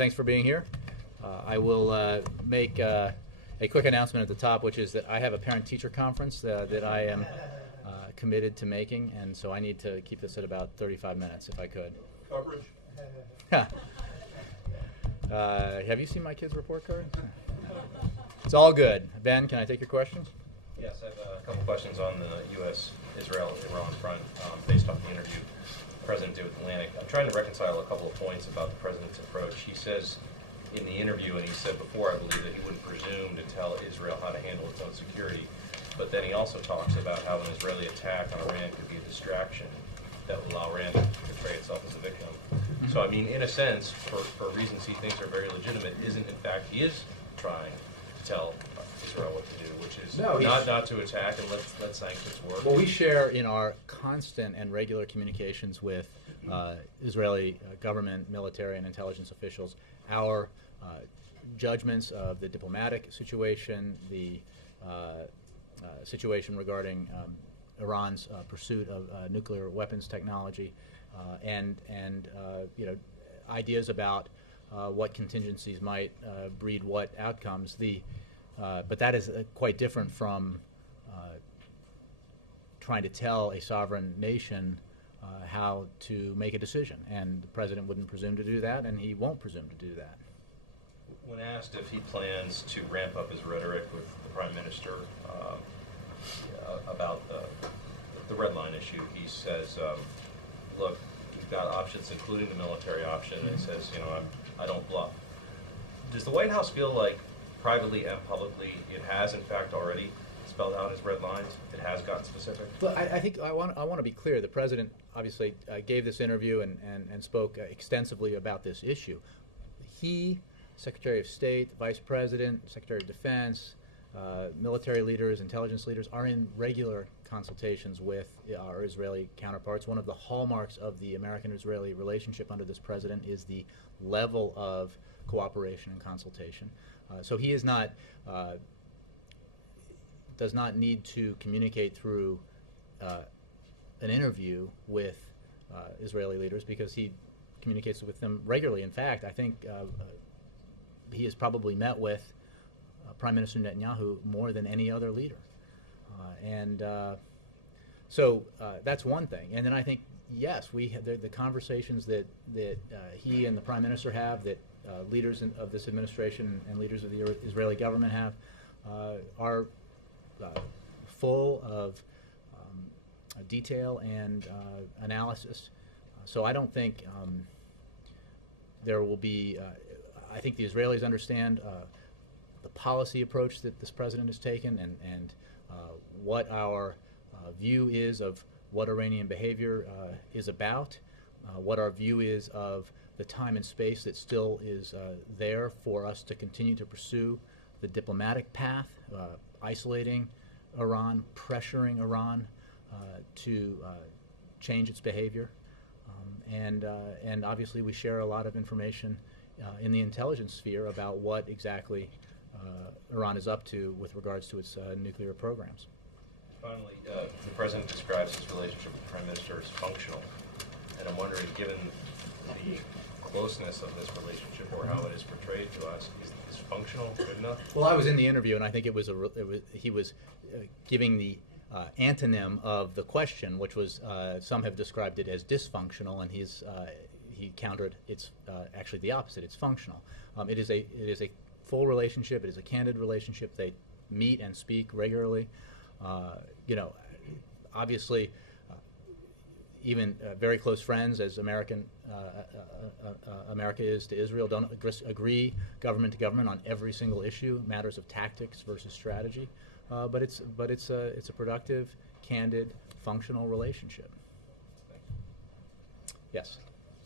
Thanks for being here. I will make a quick announcement at the top, which is that I have a parent-teacher conference that I am committed to making, and so I need to keep this at about 35 minutes if I could. Coverage. Have you seen my kids' report card? It's all good. Ben, can I take your questions? Yes, I have a couple questions on the U.S.-Israel-Iran front based on the interview the President did with Atlantic. I'm trying to reconcile a couple of points about the President's approach. He says in the interview, and he said before, I believe, that he wouldn't presume to tell Israel how to handle its own security. But then he also talks about how an Israeli attack on Iran could be a distraction that will allow Iran to portray itself as a victim. So, I mean, in a sense, for reasons he thinks are very legitimate, isn't, in fact, he is trying to tell Israel what to do, which is not to attack and let sanctions work. Well, we share in our constant and regular communications with Israeli government, military, and intelligence officials our judgments of the diplomatic situation, the situation regarding Iran's pursuit of nuclear weapons technology, and you know, ideas about what contingencies might breed what outcomes. But that is quite different from trying to tell a sovereign nation how to make a decision. And the President wouldn't presume to do that, and he won't presume to do that. When asked if he plans to ramp up his rhetoric with the Prime Minister about the red line issue, he says, look, we've got options, including the military option, and he says, you know, I don't bluff. Does the White House feel like privately and publicly it has, in fact, already spelled out his red lines? It has gotten specific? Well, I think I want to be clear. The President obviously gave this interview and spoke extensively about this issue. He, Secretary of State, Vice President, Secretary of Defense, military leaders, intelligence leaders are in regular consultations with our Israeli counterparts. One of the hallmarks of the American-Israeli relationship under this President is the level of cooperation and consultation. So he is not, does not need to communicate through an interview with Israeli leaders, because he communicates with them regularly. In fact, I think he has probably met with Prime Minister Netanyahu more than any other leader. So that's one thing. And then I think, yes, we have the conversations that he and the Prime Minister have, that leaders of this administration and leaders of the Israeli government have, are full of detail and analysis. So I don't think there will be, I think the Israelis understand the policy approach that this President has taken, and what our view is of what Iranian behavior is about, what our view is of the time and space that still is there for us to continue to pursue the diplomatic path, isolating Iran, pressuring Iran to change its behavior. And obviously we share a lot of information in the intelligence sphere about what exactly Iran is up to with regards to its nuclear programs. Finally, the President describes his relationship with the Prime Minister as functional, and I'm wondering, given the closeness of this relationship, or how it is portrayed to us, is functional good enough? Well, I was in the interview, and I think he was giving the antonym of the question, which was some have described it as dysfunctional, and he countered it's actually the opposite. It's functional. It is a full relationship. It is a candid relationship. They meet and speak regularly. You know, obviously, even very close friends, as America is to Israel, don't agree government to government on every single issue, matters of tactics versus strategy. But it's a productive, candid, functional relationship. Yes.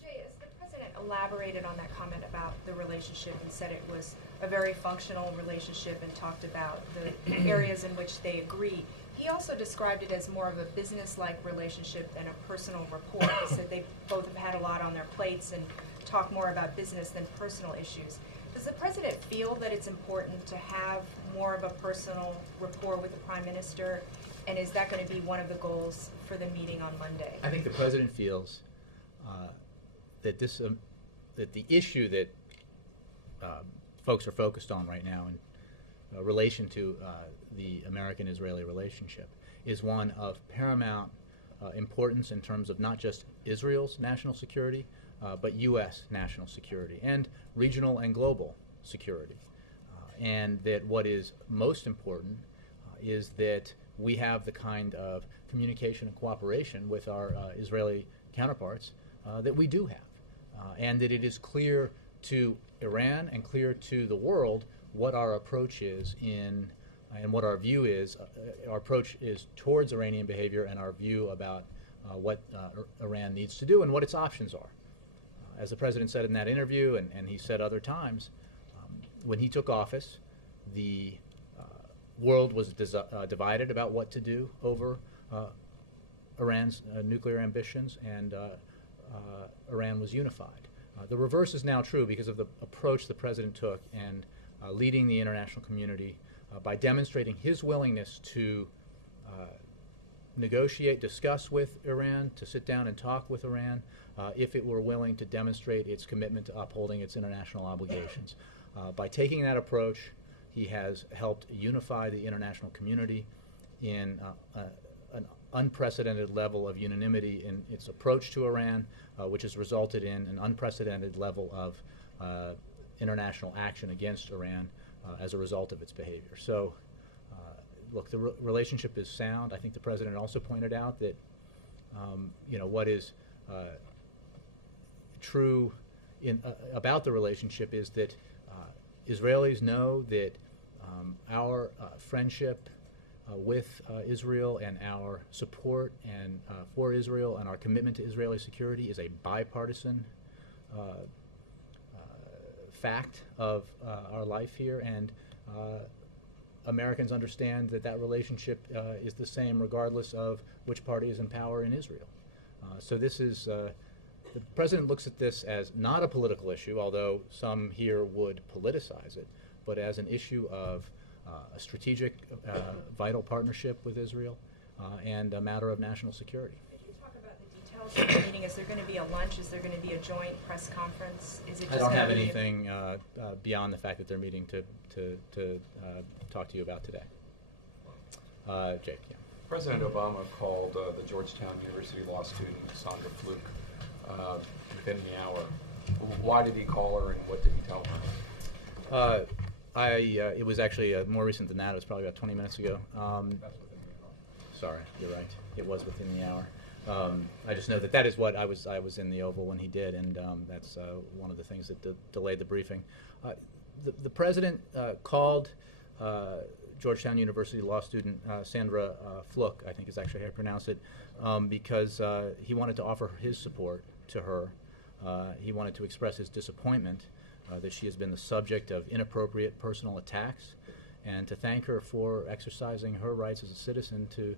Jay, as the President elaborated on that comment about the relationship and said it was a very functional relationship and talked about the areas in which they agree, he also described it as more of a business-like relationship than a personal rapport. He said they both have had a lot on their plates and talk more about business than personal issues. Does the President feel that it's important to have more of a personal rapport with the Prime Minister, and is that going to be one of the goals for the meeting on Monday? I think the President feels that that the issue that folks are focused on right now in relation to the American-Israeli relationship is one of paramount importance in terms of not just Israel's national security, but U.S. national security and regional and global security. And that what is most important is that we have the kind of communication and cooperation with our Israeli counterparts that we do have, and that it is clear to Iran and clear to the world what our approach is in and what our view is. Our approach is towards Iranian behavior and our view about what Iran needs to do and what its options are. As the president said in that interview, and he said other times, when he took office, the world was divided about what to do over Iran's nuclear ambitions, and Iran was unified. The reverse is now true because of the approach the president took and leading the international community by demonstrating his willingness to negotiate, discuss with Iran, to sit down and talk with Iran, if it were willing to demonstrate its commitment to upholding its international obligations. By taking that approach, he has helped unify the international community in an unprecedented level of unanimity in its approach to Iran, which has resulted in an unprecedented level of international action against Iran as a result of its behavior. So, look, the relationship is sound. I think the president also pointed out that, what is true about the relationship is that Israelis know that our friendship with Israel and our support and for Israel and our commitment to Israeli security is a bipartisan fact of our life here, and Americans understand that that relationship is the same regardless of which party is in power in Israel. So this is, the president looks at this as not a political issue, although some here would politicize it, but as an issue of a strategic, vital partnership with Israel and a matter of national security. Could you talk about the details of the meeting? Is there going to be a lunch? Is there going to be a joint press conference? Is it just I don't have gonna be anything beyond the fact that they're meeting to talk to you about today. Jake, yeah. President Obama called the Georgetown University law student Sandra Fluke within the hour. Why did he call her, and what did he tell her? It was actually more recent than that. It was probably about 20 minutes ago. That's within the hour. Sorry, you're right. It was within the hour. I just know that is what I was in the Oval when he did, and that's one of the things that delayed the briefing. The president called Georgetown University law student Sandra Fluke, I think is actually how you pronounce it, because he wanted to offer his support to her. He wanted to express his disappointment that she has been the subject of inappropriate personal attacks, and to thank her for exercising her rights as a citizen to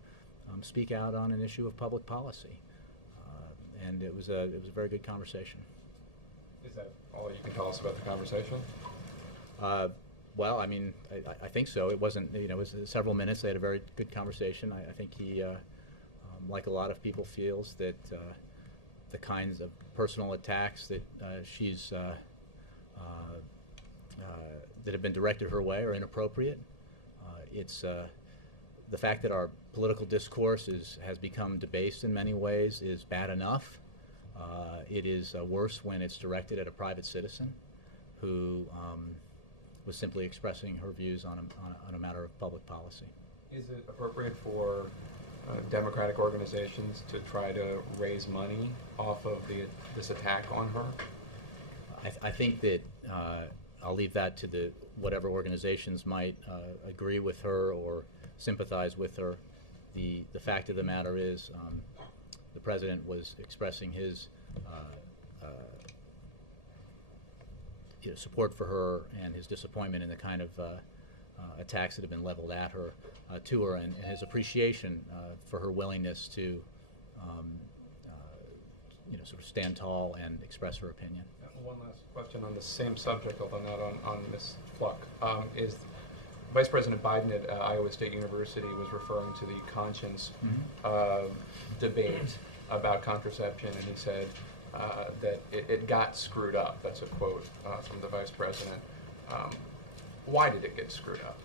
speak out on an issue of public policy. And it was a very good conversation. Is that all you can tell us about the conversation? Well, I mean, I think so. It wasn't, it was several minutes. They had a very good conversation. I think he, like a lot of people, feels that the kinds of personal attacks that she's that have been directed her way are inappropriate. It's the fact that our political discourse has become debased in many ways is bad enough. It is worse when it's directed at a private citizen who was simply expressing her views on a matter of public policy. Is it appropriate for Democratic organizations to try to raise money off of this attack on her? I think that I'll leave that to whatever organizations might agree with her or sympathize with her. The fact of the matter is the president was expressing his support for her and his disappointment in the kind of attacks that have been leveled at her, to her, and his appreciation for her willingness to sort of stand tall and express her opinion. One last question on the same subject, although not on Ms. Fluck. Is Vice President Biden at Iowa State University was referring to the conscience debate about contraception, and he said that it got screwed up. That's a quote from the Vice President. Why did it get screwed up?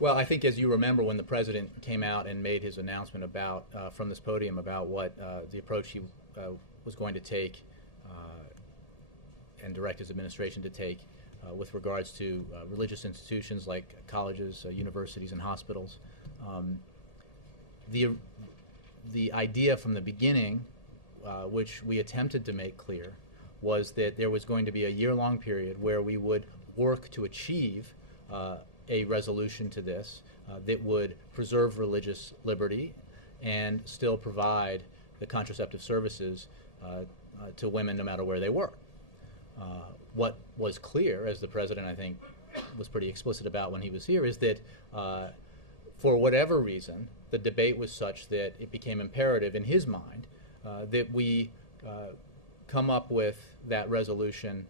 Well, I think as you remember when the president came out and made his announcement about, from this podium about what the approach he was going to take and direct his administration to take with regards to religious institutions like colleges, universities, and hospitals. The idea from the beginning, which we attempted to make clear, was that there was going to be a year-long period where we would work to achieve a resolution to this that would preserve religious liberty and still provide the contraceptive services to women no matter where they were. What was clear, as the president I think was pretty explicit about when he was here, is that for whatever reason, the debate was such that it became imperative in his mind that we come up with that resolution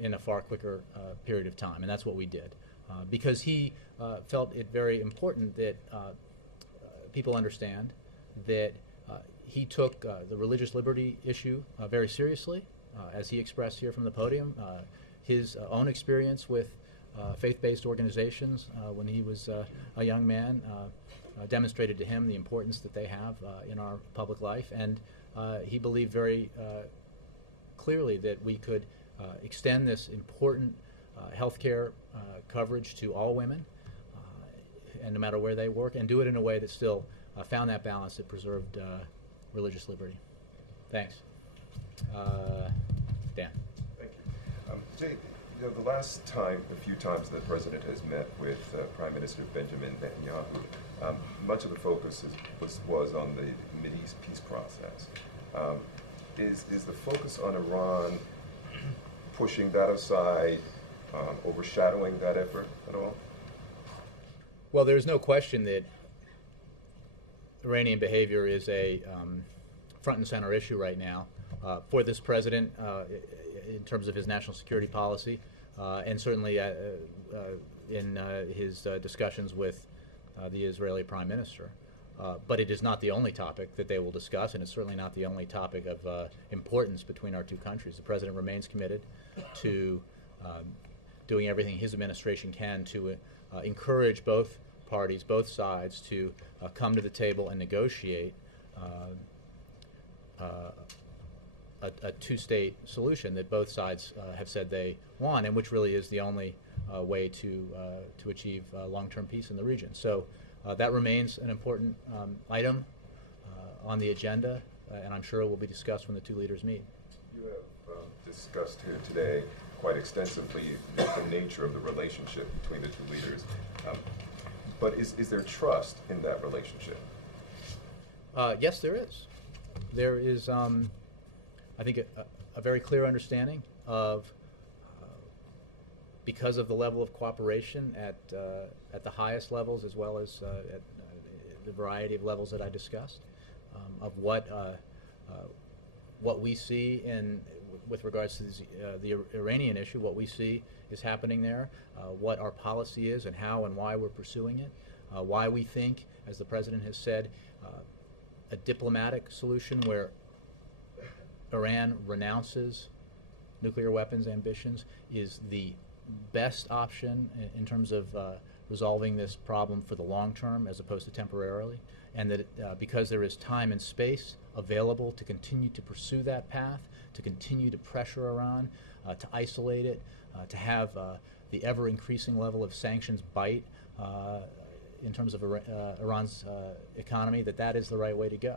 in a far quicker period of time, and that's what we did. Because he felt it very important that people understand that he took the religious liberty issue very seriously, as he expressed here from the podium. His own experience with faith-based organizations when he was a young man demonstrated to him the importance that they have in our public life, and he believed very clearly that we could extend this important health care coverage to all women, and no matter where they work, and do it in a way that still found that balance that preserved religious liberty. Thanks. Dan. Thank you. Jay, a few times the president has met with Prime Minister Benjamin Netanyahu, much of the focus was on the Mideast peace process. Is the focus on Iran pushing that aside, overshadowing that effort at all? Well, there's no question that Iranian behavior is a front and center issue right now for this president in terms of his national security policy, and certainly in his discussions with the Israeli Prime Minister. But it is not the only topic that they will discuss, and it's certainly not the only topic of importance between our two countries. The president remains committed to doing everything his administration can to encourage both parties, both sides, to come to the table and negotiate a two-state solution that both sides have said they want, and which really is the only way to achieve long-term peace in the region. So that remains an important item on the agenda, and I'm sure it will be discussed when the two leaders meet. You have discussed here today quite extensively the nature of the relationship between the two leaders. But is there trust in that relationship? Yes, there is. There is, I think, a very clear understanding of, because of the level of cooperation at the highest levels as well as at the variety of levels that I discussed, of what we see with regards to the Iranian issue, what we see is happening there, what our policy is and how and why we're pursuing it, why we think, as the president has said, a diplomatic solution where Iran renounces nuclear weapons ambitions is the best option in terms of resolving this problem for the long term as opposed to temporarily, and that because there is time and space available to continue to pursue that path, to continue to pressure Iran, to isolate it, to have the ever-increasing level of sanctions bite in terms of Iran's economy, that is the right way to go.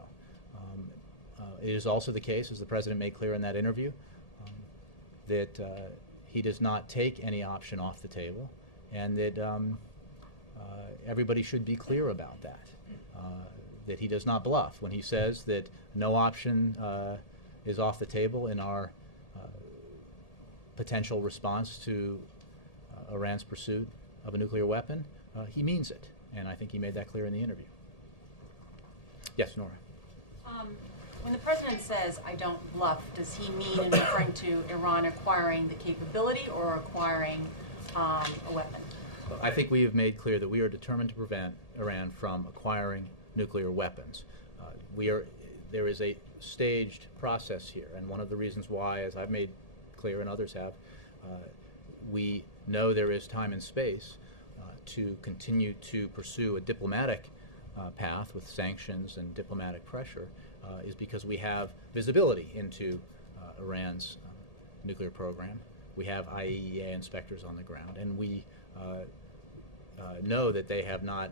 It is also the case, as the president made clear in that interview, that he does not take any option off the table, and that everybody should be clear about that, that he does not bluff when he says that no option is off the table in our potential response to Iran's pursuit of a nuclear weapon. He means it, and I think he made that clear in the interview. Yes, Nora. When the president says, "I don't bluff," does he mean in referring to Iran acquiring the capability or acquiring a weapon? I think we have made clear that we are determined to prevent Iran from acquiring nuclear weapons. There is a staged process here, and one of the reasons why, as I've made clear and others have, we know there is time and space to continue to pursue a diplomatic path with sanctions and diplomatic pressure is because we have visibility into Iran's nuclear program. We have IAEA inspectors on the ground, and we know that they have not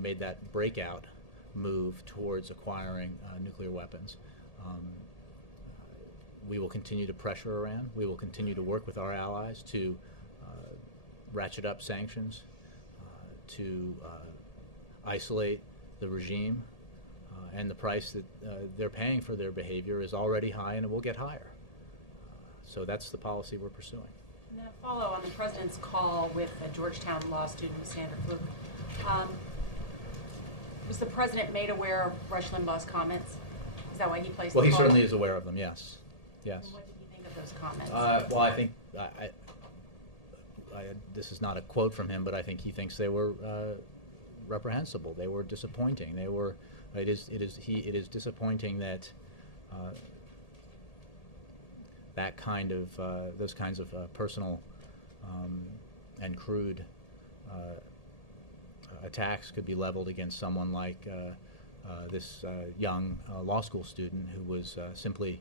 made that breakout move towards acquiring nuclear weapons. We will continue to pressure Iran. We will continue to work with our allies to ratchet up sanctions, to isolate the regime, and the price that they're paying for their behavior is already high, and it will get higher. So that's the policy we're pursuing. And that follow on the president's call with a Georgetown law student, Sandra Fluke. Was the president made aware of Rush Limbaugh's comments? Is that why he placed Well, the he call? certainly is aware of them, yes. Yes. And what did he think of those comments? Well, I think, this is not a quote from him, but I think he thinks they were reprehensible. They were disappointing. They were, it is disappointing that that kind of, those kinds of personal and crude attacks could be leveled against someone like this young law school student who was simply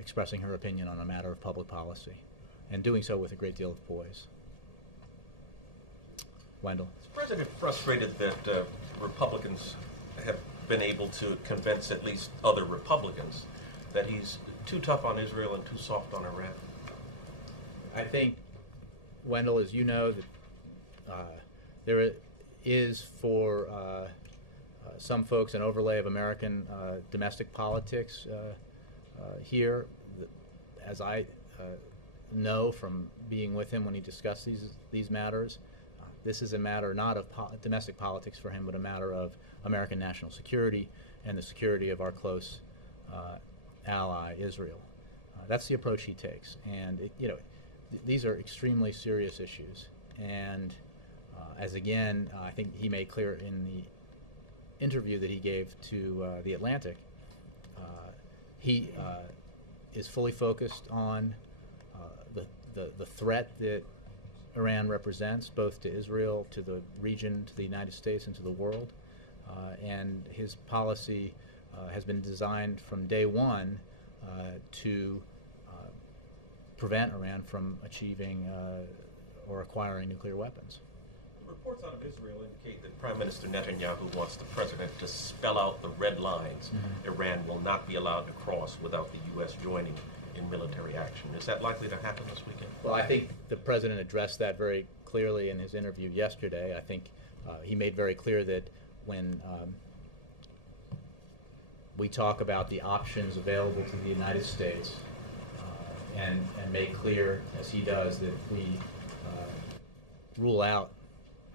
expressing her opinion on a matter of public policy, and doing so with a great deal of poise. Wendell. Is the president frustrated that Republicans have been able to convince at least other Republicans that he's too tough on Israel and too soft on Iran? I think, Wendell, as you know, that there is for some folks an overlay of American domestic politics here. As I know from being with him when he discussed these matters, this is a matter not of domestic politics for him, but a matter of American national security and the security of our close ally, Israel. That's the approach he takes, and these are extremely serious issues. And as again, I think he made clear in the interview that he gave to The Atlantic, he is fully focused on the threat that Iran represents, both to Israel, to the region, to the United States, and to the world. And his policy has been designed from day one to prevent Iran from achieving or acquiring nuclear weapons. Reports out of Israel indicate that Prime Minister Netanyahu wants the president to spell out the red lines Iran will not be allowed to cross without the U.S. joining in military action. Is that likely to happen this weekend? Well, I think the president addressed that very clearly in his interview yesterday. I think he made very clear that when we talk about the options available to the United States and make clear, as he does, that we rule out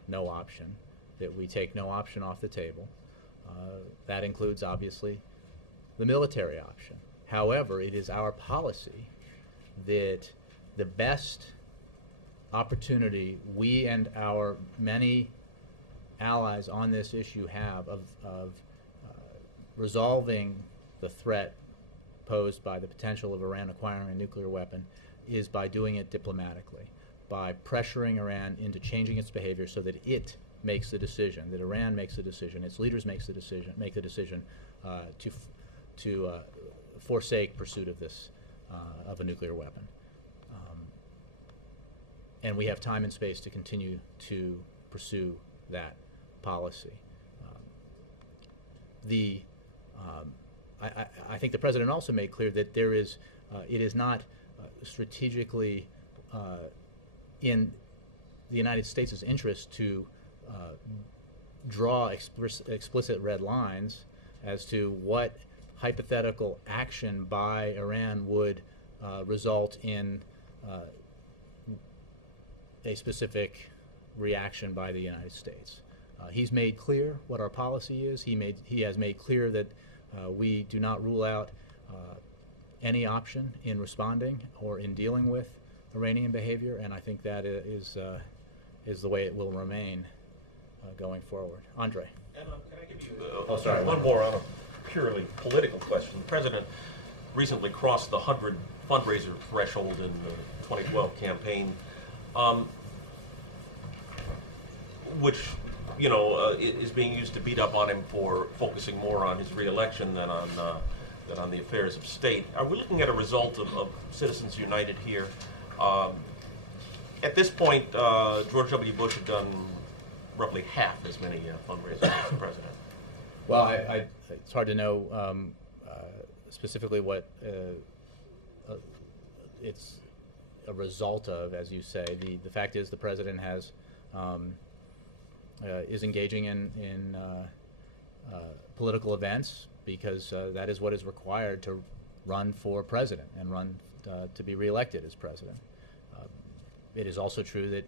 no option, that we take no option off the table. That includes, obviously, the military option. However, it is our policy that the best opportunity we and our many allies on this issue have of resolving the threat posed by the potential of Iran acquiring a nuclear weapon is by doing it diplomatically, by pressuring Iran into changing its behavior so that it makes the decision, that Iran makes the decision, its leaders make the decision to forsake pursuit of this of a nuclear weapon. And we have time and space to continue to pursue that policy. I think the president also made clear that there is, it is not strategically in the United States' interest to draw explicit red lines as to what hypothetical action by Iran would result in a specific reaction by the United States. He's made clear what our policy is. He has made clear that we do not rule out any option in responding or in dealing with Iranian behavior, and I think that is the way it will remain going forward. Andre. And can I give you one more on a purely political question? The president recently crossed the 100 fundraiser threshold in the 2012 campaign. which, is being used to beat up on him for focusing more on his reelection than on the affairs of state. Are we looking at a result of Citizens United here? At this point, George W. Bush had done roughly half as many fundraisers as the president. Well, it's hard to know specifically what it's a result of, as you say. The fact is the president has is engaging in political events because that is what is required to run for president and run to be reelected as president. It is also true that,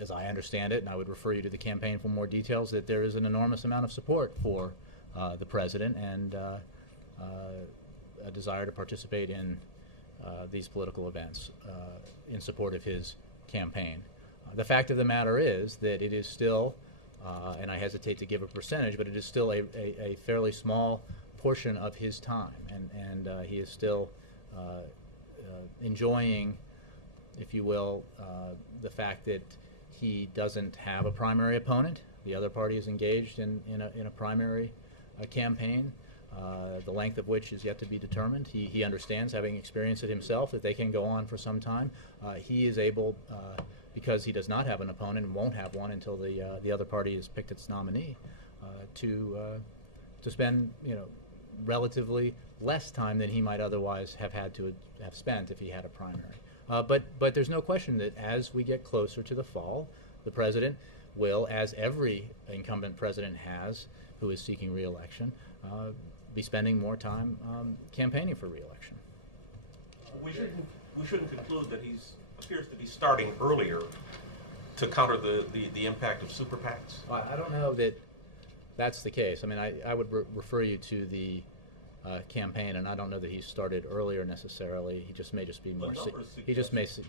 as I understand it, and I would refer you to the campaign for more details, that there is an enormous amount of support for the president and a desire to participate in these political events in support of his campaign. The fact of the matter is that it is still, and I hesitate to give a percentage, but it is still a fairly small portion of his time, and he is still enjoying, if you will, the fact that he doesn't have a primary opponent. The other party is engaged in a primary campaign, the length of which is yet to be determined. He understands, having experienced it himself, that they can go on for some time. He is able, because he does not have an opponent and won't have one until the other party has picked its nominee, to spend relatively less time than he might otherwise have had to have spent if he had a primary. But there's no question that as we get closer to the fall, the president will, as every incumbent president has who is seeking re-election, be spending more time campaigning for re-election. We shouldn't conclude that he appears to be starting earlier to counter the impact of super PACs. I don't know that that's the case. I mean, I would refer you to the campaign, and I don't know that he started earlier necessarily. He just may be more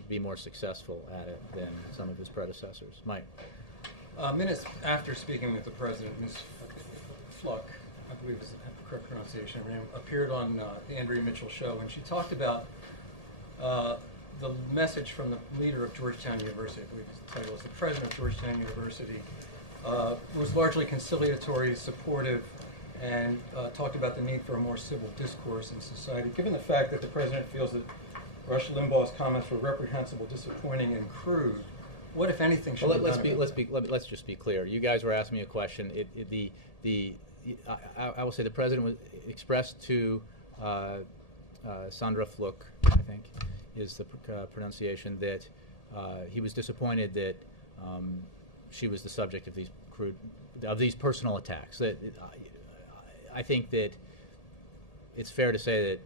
be more successful at it than some of his predecessors. Mike. Minutes after speaking with the president, Ms. Fluck, I believe is the correct pronunciation of her name, appeared on the Andrea Mitchell show, and she talked about the message from the leader of Georgetown University, I believe the title is the president of Georgetown University, was largely conciliatory, supportive, and talked about the need for a more civil discourse in society. Given the fact that the president feels that Rush Limbaugh's comments were reprehensible, disappointing, and crude, what, if anything, should be done? Let's just be clear. You guys were asking me a question. I will say the president was expressed to Sandra Fluck, I think, is the pronunciation, that he was disappointed that she was the subject of these personal attacks. I think that it's fair to say that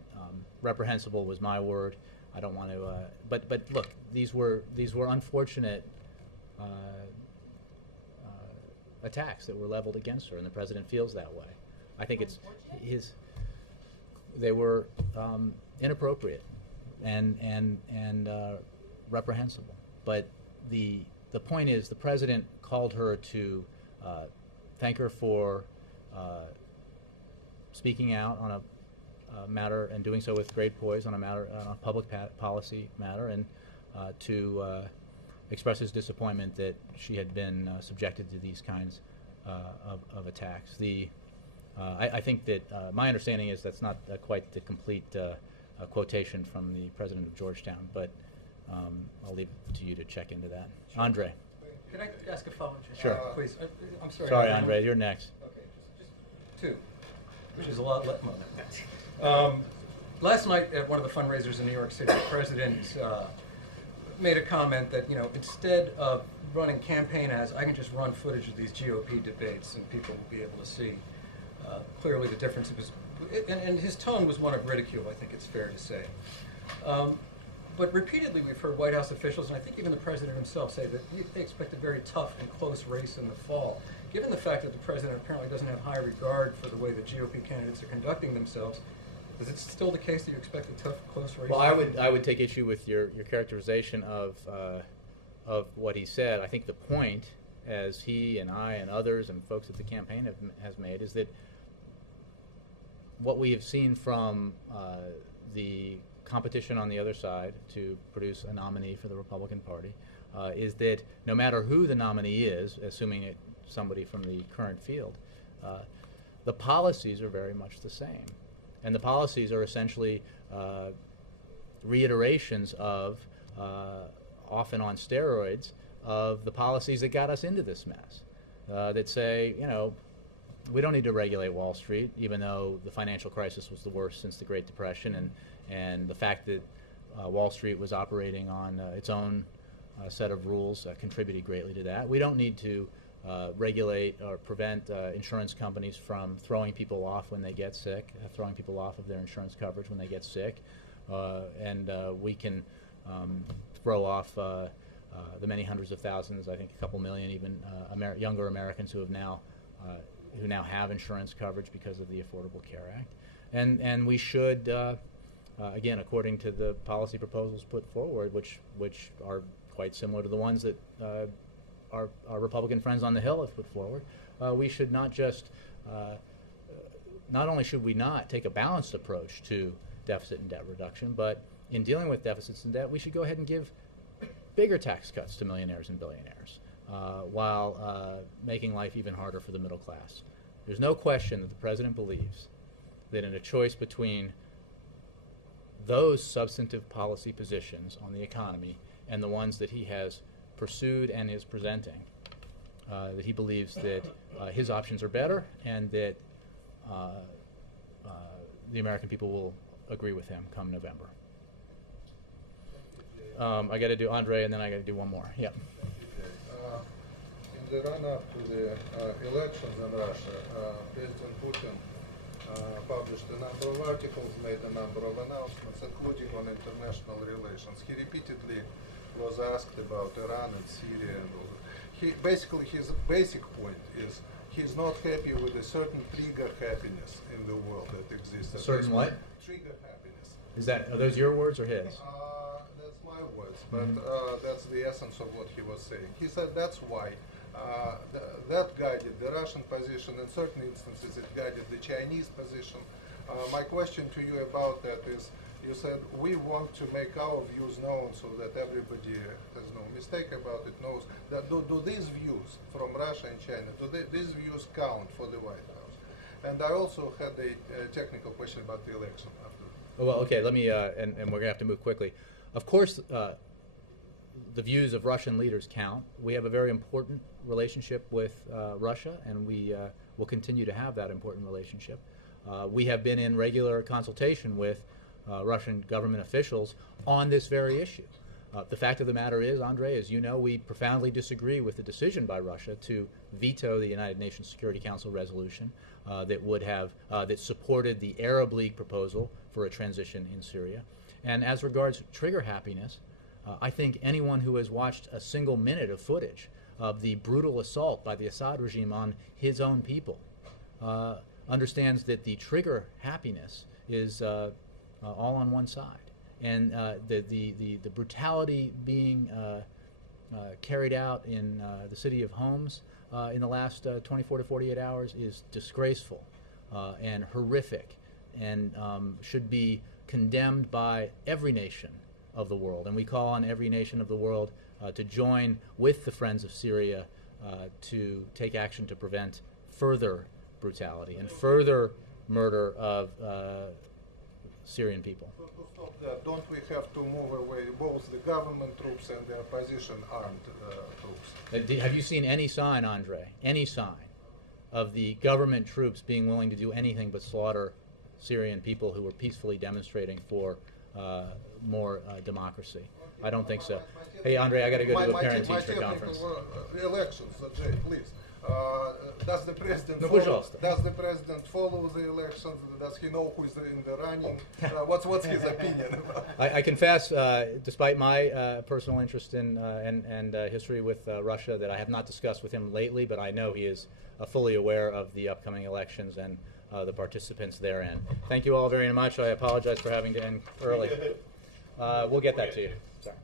reprehensible was my word. I don't want to, but look, these were unfortunate attacks that were leveled against her, and the president feels that way. I think they were inappropriate and reprehensible. But the point is, the president called her to thank her for speaking out on a matter and doing so with great poise on a public policy matter, and to express his disappointment that she had been subjected to these kinds of attacks. I think that my understanding is that's not quite the complete quotation from the president of Georgetown, but I'll leave it to you to check into that. Sure. Andre. Can I ask a follow-up? Sure. Please. I'm sorry. Sorry, Andre, you're next. Okay, just two, which is a lot less. Last night at one of the fundraisers in New York City, the president made a comment that, instead of running campaign ads, I can just run footage of these GOP debates and people will be able to see clearly the difference. And his tone was one of ridicule, I think it's fair to say. But repeatedly we've heard White House officials, and I think even the president himself, say that they expect a very tough and close race in the fall. Given the fact that the president apparently doesn't have high regard for the way the GOP candidates are conducting themselves, is it still the case that you expect a tough, close race? Well, I would take issue with your characterization of what he said. I think the point, as he and I and others and folks at the campaign has made, is that what we have seen from the competition on the other side to produce a nominee for the Republican Party is that no matter who the nominee is, assuming it's somebody from the current field, the policies are very much the same. And the policies are essentially reiterations of, often on steroids, of the policies that got us into this mess. That say, you know, we don't need to regulate Wall Street, even though the financial crisis was the worst since the Great Depression, and the fact that Wall Street was operating on its own set of rules contributed greatly to that. We don't need to regulate or prevent insurance companies from throwing people off when they get sick, throwing people off of their insurance coverage when they get sick, and we can throw off the many hundreds of thousands, I think a couple million even, younger Americans who now have insurance coverage because of the Affordable Care Act, and we should, again, according to the policy proposals put forward, which are quite similar to the ones that our Republican friends on the Hill have put forward, we should not just, not only should we not take a balanced approach to deficit and debt reduction, but in dealing with deficits and debt, we should go ahead and give bigger tax cuts to millionaires and billionaires, while making life even harder for the middle class. There's no question that the President believes that in a choice between those substantive policy positions on the economy and the ones that he has pursued and is presenting, that he believes that his options are better and that the American people will agree with him come November. I got to do Andre, and then I got to do one more. Yeah. In the run-up to the elections in Russia, President Putin published a number of articles, made a number of announcements, including on international relations. He repeatedly was asked about Iran and Syria and all that. Basically, his basic point is he's not happy with a certain trigger happiness in the world that exists. Certain what? Trigger happiness. Are those your words or his? That's my words, but that's the essence of what he was saying. He said that's why that guided the Russian position. In certain instances, it guided the Chinese position. My question to you about that is, you said we want to make our views known so that everybody has no mistake about it, knows that do these views from Russia and China, these views count for the White House? And I also had a technical question about the election after. Oh, well, okay, let me, and we're going to have to move quickly. Of course, the views of Russian leaders count. We have a very important relationship with Russia, and we will continue to have that important relationship. We have been in regular consultation with Russian government officials on this very issue. The fact of the matter is, Andre, as you know, we profoundly disagree with the decision by Russia to veto the United Nations Security Council resolution that supported the Arab League proposal for a transition in Syria. And as regards trigger happiness, I think anyone who has watched a single minute of footage of the brutal assault by the Assad regime on his own people understands that the trigger happiness is all on one side. And the brutality being carried out in the city of Homs in the last 24 to 48 hours is disgraceful and horrific, and should be condemned by every nation of the world. And we call on every nation of the world to join with the Friends of Syria to take action to prevent further brutality and further murder of Syrian people. To stop that, don't we have to move away both the government troops and the opposition armed troops? Have you seen any sign, Andre, any sign of the government troops being willing to do anything but slaughter Syrian people who were peacefully demonstrating for more democracy? I don't think so. Hey, Andre, I got to go to a parent-teacher conference. Elections, Jay, please. Does the president follow the elections? Does he know who is in the running? What's his opinion about it? I confess, despite my personal interest in and history with Russia, that I have not discussed with him lately, but I know he is fully aware of the upcoming elections and the participants therein. Thank you all very much. I apologize for having to end early. We'll get that to you. Sorry.